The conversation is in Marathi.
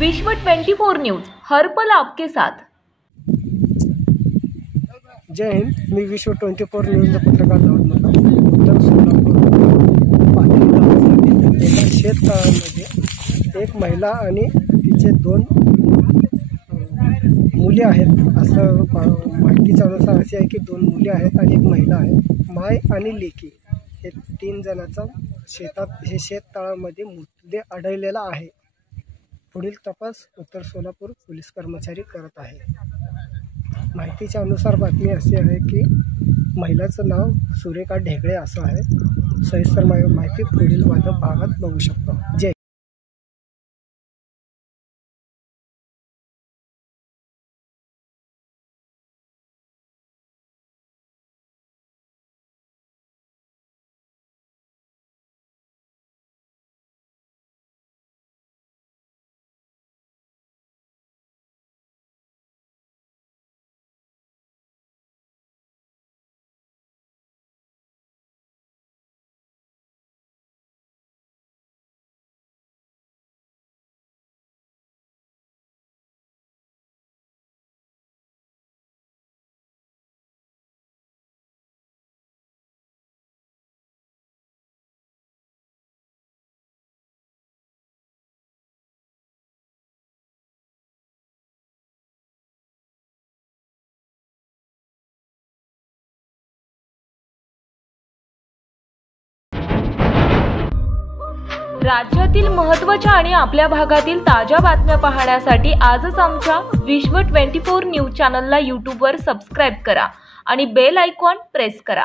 विश्व 24 न्यूज हर पल आपके साथ। जय हिंद। मी विश्व 24 न्यूज पत्रकार उत्तर सोलापूर पाटील एका शेततळ्यामध्ये एक महिला आणि तिचे 2 मुले आहेत। असं माहितीच्या अनुसार असे आहे की 2 मुले आहेत आणि एक महिला आहे। माय आणि लेकी हे 3 जणांचा शेततळ्यामध्ये मृतदेह आढळलेला आहे। पुढील तपास उत्तर सोलापूर पोलीस कर्मचारी करत आहे। माहितीच्या अनुसार बातमी अशी आहे की महिलाचं नाव सुरेखा ढेकळे असं आहे। सविस्तर माहिती पुढील भागात बघू शकतो। जय राज्यातील महत्त्वाच्या आणि आपल्या भागातील ताज्या बातम्या पाहण्यासाठी आजच आमच्या विश्व 24 न्यूज चॅनलला YouTube वर सबस्क्राइब करा आणि बेल आयकॉन प्रेस करा।